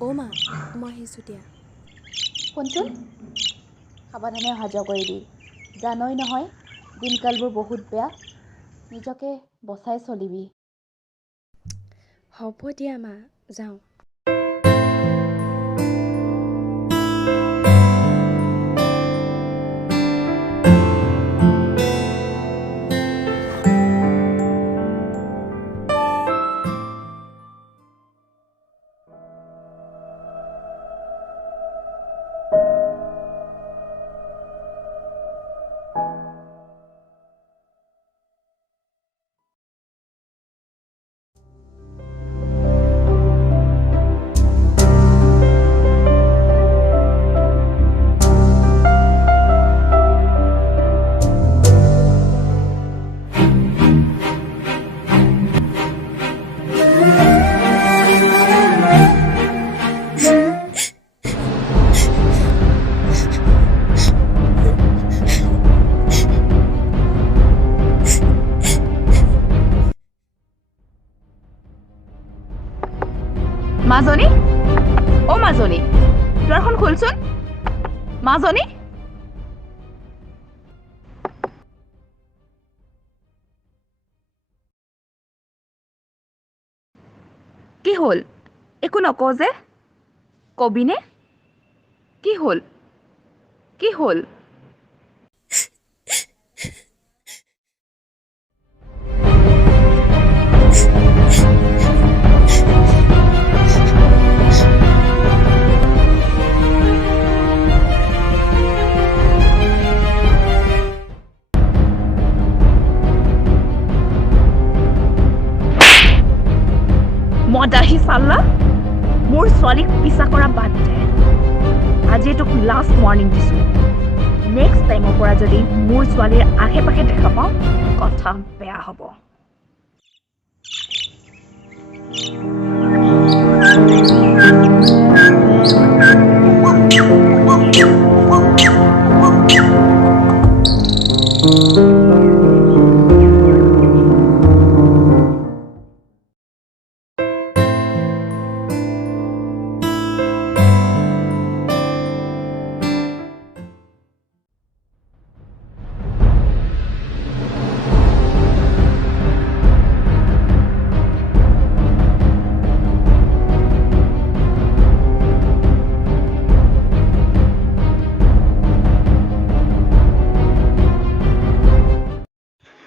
অ' মা মই আহিছোঁ দিয়া। শুনচোন সাৱধানে অহা যোৱা কৰিবি জানই নহয় দিনকালবোৰ বহুত বেয়া নিজকে বচাই চলিবি। হ'ব দিয়া মা যাওঁ। মাজনী অ মাজনী দুৱাৰখন খোলচোন মাজনী। কি হ'ল একো নকওঁ যে কবিনে কি হ'ল কি হ'ল? মদাহি চাল্লা মোৰ ছোৱালীক পিছা কৰা বাদ দে। আজি তোক লাষ্ট ৱাৰ্ণিং দিছো নেক্সট টাইমৰ পৰা যদি মোৰ ছোৱালীৰ আশে পাশে দেখা পাওঁ কথা বেয়া হ'ব।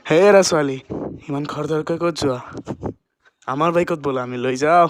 হেৰা ছোৱালী ইমান খৰধৰকৈ ক'ত যোৱা? আমাৰ বাইকত ব'লা আমি লৈ যাওঁ।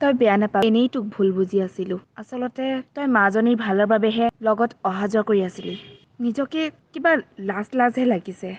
তই বেয়া নাপাবি এনেই তোক ভুল বুজি আছিলো। আচলতে তই মাজনীৰ ভালৰ বাবেহে লগত অহা যোৱা কৰি আছিলি। নিজকে কিবা লাজহে লাগিছে।